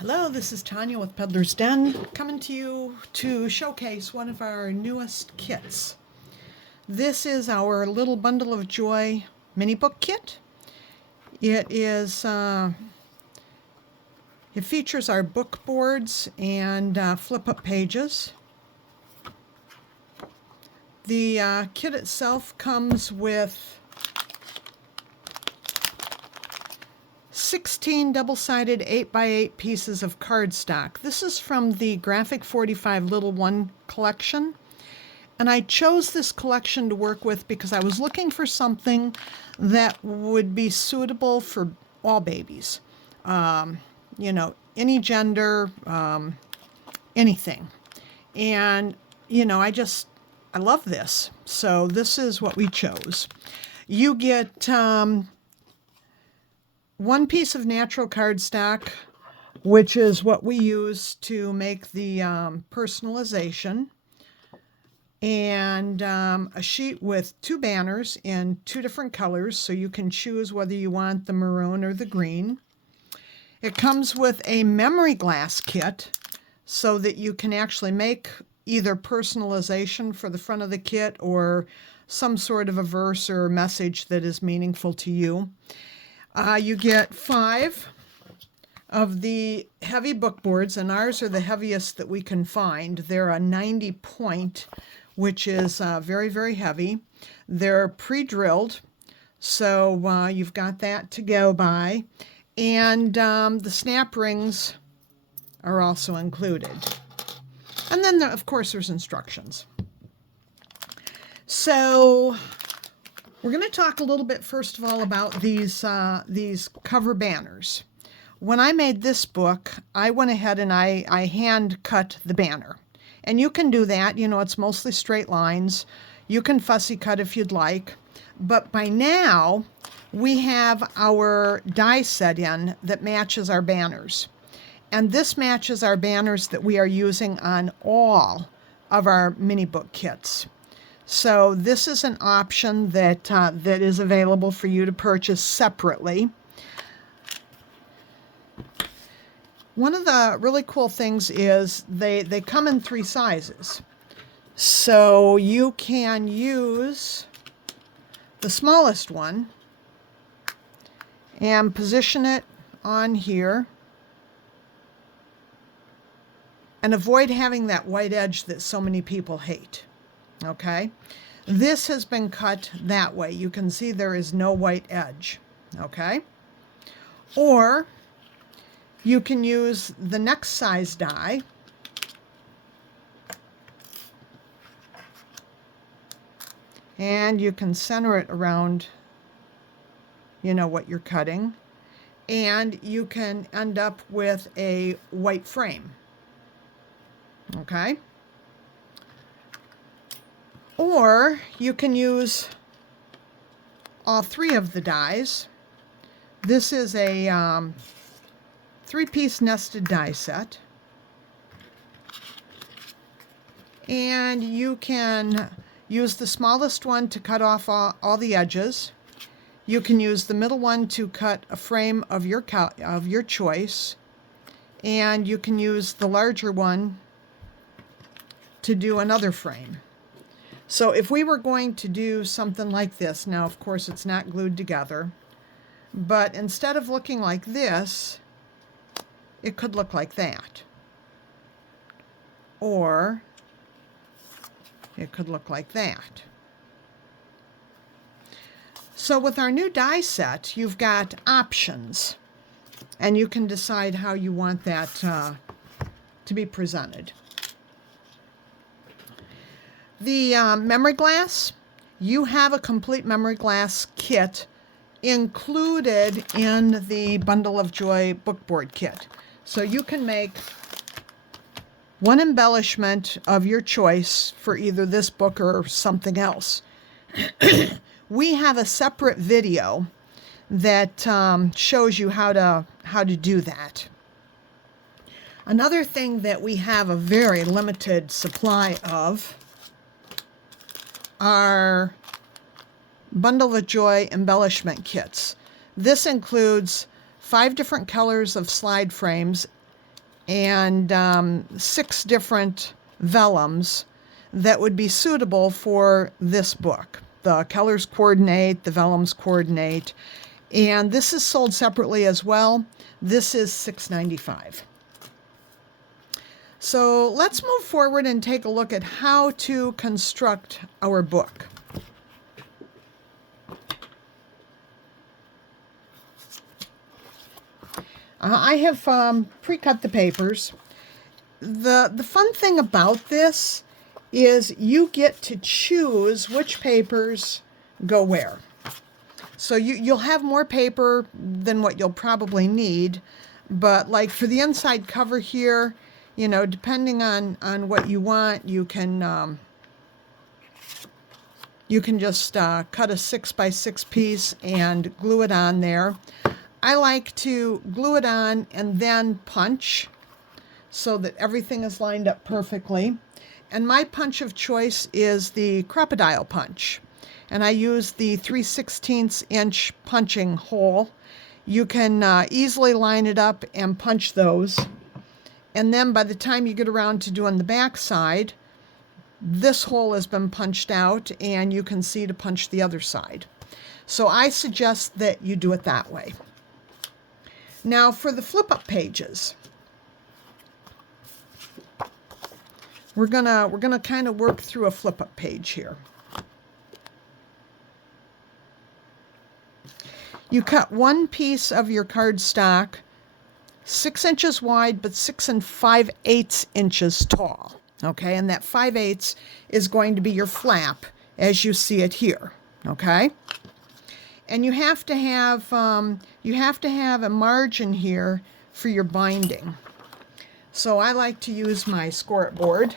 Hello, this is Tanya with Peddler's Den, coming to you to showcase one of our newest kits. This is our Little Bundle of Joy mini book kit. It features our book boards and flip-up pages. The kit itself comes with 16 double-sided 8x8 pieces of cardstock. This is from the Graphic 45 Little One collection. And I chose this collection to work with because I was looking for something that would be suitable for all babies. You know, any gender, anything. And, you know, I love this. So this is what we chose. You get one piece of natural cardstock, which is what we use to make the personalization, and a sheet with two banners in two different colors, so you can choose whether you want the maroon or the green. It comes with a memory glass kit so that you can actually make either personalization for the front of the kit or some sort of a verse or message that is meaningful to you. You get 5 of the heavy book boards, and ours are the heaviest that we can find. They're a 90 point, which is very, very heavy. They're pre-drilled, so you've got that to go by. And the snap rings are also included. And then, of course, there's instructions. So we're going to talk a little bit, first of all, about these cover banners. When I made this book, I went ahead and I hand cut the banner. And you can do that. You know, it's mostly straight lines. You can fussy cut if you'd like. But by now, we have our die set in that matches our banners. And this matches our banners that we are using on all of our mini book kits. So this is an option that that is available for you to purchase separately. One of the really cool things is they come in 3 sizes. So you can use the smallest one and position it on here and avoid having that white edge that so many people hate. Okay, this has been cut that way. You can see there is no white edge. Okay, or you can use the next size die, and you can center it around, you know, what you're cutting, and you can end up with a white frame. Okay. Or you can use all 3 of the dies. This is a 3-piece nested die set. And you can use the smallest one to cut off all the edges. You can use the middle one to cut a frame of your choice. And you can use the larger one to do another frame. So if we were going to do something like this, now of course it's not glued together, but instead of looking like this, it could look like that. Or it could look like that. So with our new die set, you've got options, and you can decide how you want that to be presented. The memory glass, you have a complete memory glass kit included in the Bundle of Joy bookboard kit. So you can make one embellishment of your choice for either this book or something else. We have a separate video that shows you how to do that. Another thing that we have a very limited supply of are Bundle of Joy embellishment kits. This includes 5 different colors of slide frames and 6 different vellums that would be suitable for this book. The colors coordinate, the vellums coordinate, and this is sold separately as well. This is $6.95. So let's move forward and take a look at how to construct our book. I have pre-cut the papers. The fun thing about this is you get to choose which papers go where. So you'll have more paper than what you'll probably need, but like for the inside cover here, you know, depending on what you want, you can just cut a 6x6 piece and glue it on there. I like to glue it on and then punch so that everything is lined up perfectly. And my punch of choice is the Crop-A-Dile punch. And I use the 3/16 inch punching hole. You can easily line it up and punch those. And then by the time you get around to doing the back side, this hole has been punched out and you can see to punch the other side. So I suggest that you do it that way. Now for the flip-up pages, we're gonna kind of work through a flip-up page here. You cut one piece of your cardstock 6 inches wide, but 6 5/8 inches tall. Okay, and that 5/8 is going to be your flap as you see it here. Okay, and you have to have a margin here for your binding. So I like to use my Score It board.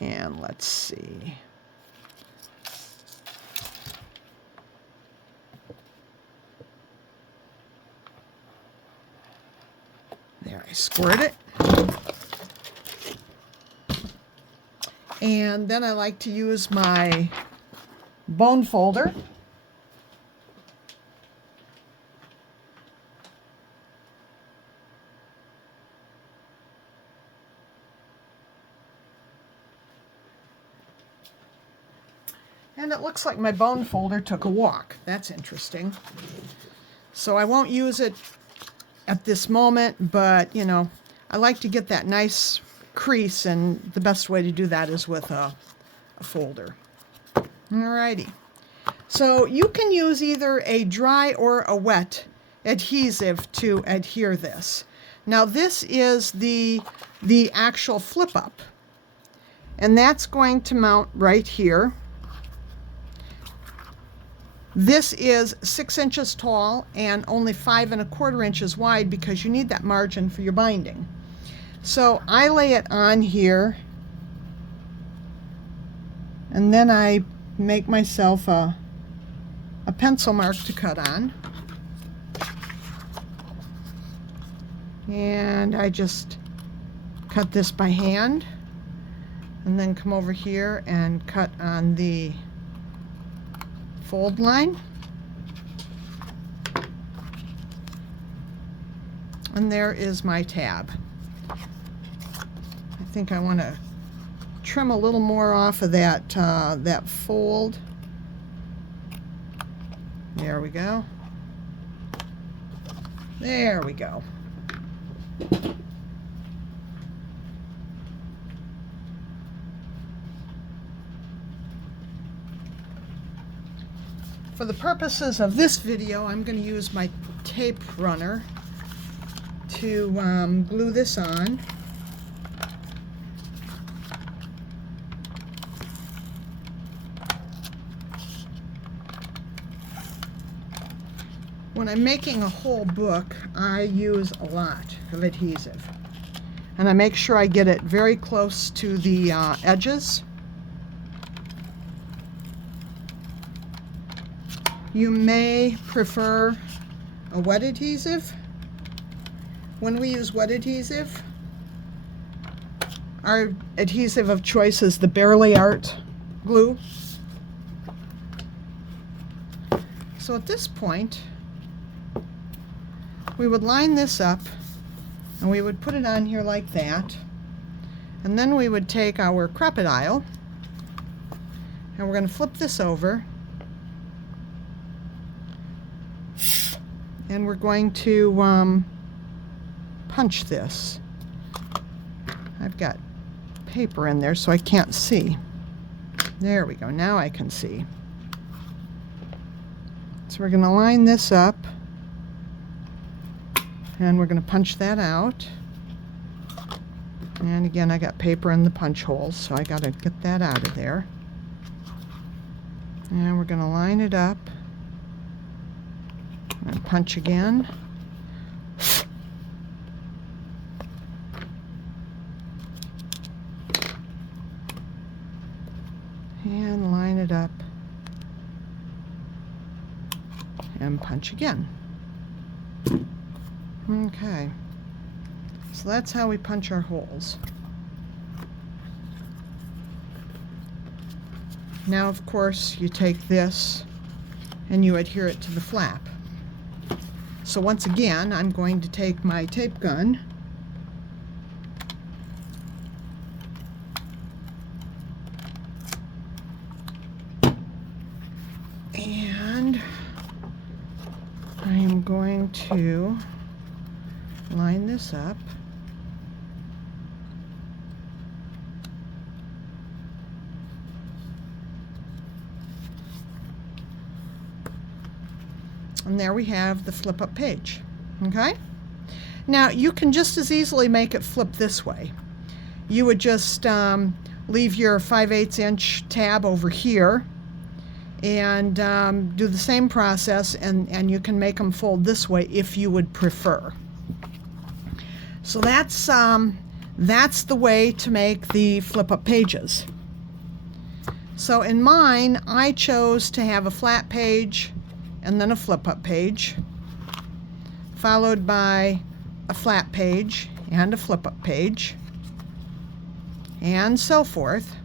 And let's see. There, I scored it. And then I like to use my bone folder. And it looks like my bone folder took a walk. That's interesting. So I won't use it at this moment, but you know, I like to get that nice crease, and the best way to do that is with a folder. Alrighty. So you can use either a dry or a wet adhesive to adhere this. Now this is the actual flip up, and that's going to mount right here. This is 6 inches tall and only 5 1/4 inches wide because you need that margin for your binding. So I lay it on here, and then I make myself a pencil mark to cut on. And I just cut this by hand, and then come over here and cut on the fold line. And there is my tab. I think I want to trim a little more off of that that fold. There we go. There we go. For the purposes of this video, I'm going to use my tape runner to glue this on. When I'm making a whole book, I use a lot of adhesive. And I make sure I get it very close to the edges. You may prefer a wet adhesive. When we use wet adhesive, our adhesive of choice is the Bearly Art glue. So at this point, we would line this up and we would put it on here like that. And then we would take our crocodile and we're going to flip this over. And we're going to punch this. I've got paper in there so I can't see. There we go. Now I can see. So we're going to line this up. And we're going to punch that out. And again, I got paper in the punch holes, so I got to get that out of there. And we're going to line it up. And punch again. And line it up. And punch again. Okay. So that's how we punch our holes. Now, of course, you take this and you adhere it to the flap. So once again, I'm going to take my tape gun and I am going to line this up. And there we have the flip up page. Okay? Now you can just as easily make it flip this way. You would just leave your 5/8 inch tab over here and do the same process, and you can make them fold this way if you would prefer. So that's the way to make the flip up pages. So in mine, I chose to have a flat page and then a flip up page, followed by a flat page and a flip up page, and so forth.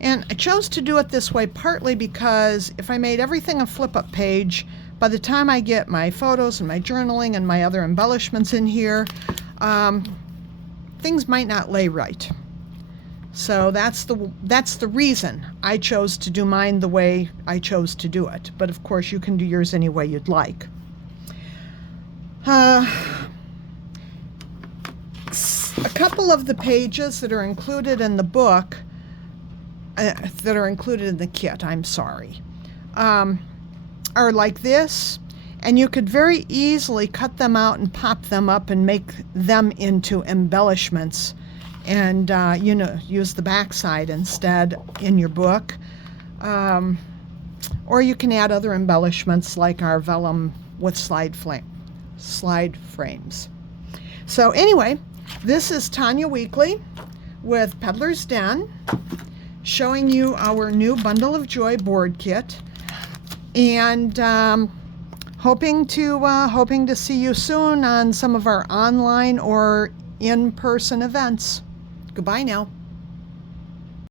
And I chose to do it this way partly because if I made everything a flip up page, by the time I get my photos and my journaling and my other embellishments in here, things might not lay right. So that's the reason I chose to do mine the way I chose to do it. But of course you can do yours any way you'd like. A couple of the pages that are included in the book, that are included in the kit, I'm sorry, are like this, and you could very easily cut them out and pop them up and make them into embellishments, and you know, use the back side instead in your book, or you can add other embellishments like our vellum with slide frames. So anyway, this is Tanya Weekly with Peddler's Den, showing you our new Bundle of Joy board kit, and hoping to see you soon on some of our online or in-person events. Goodbye now.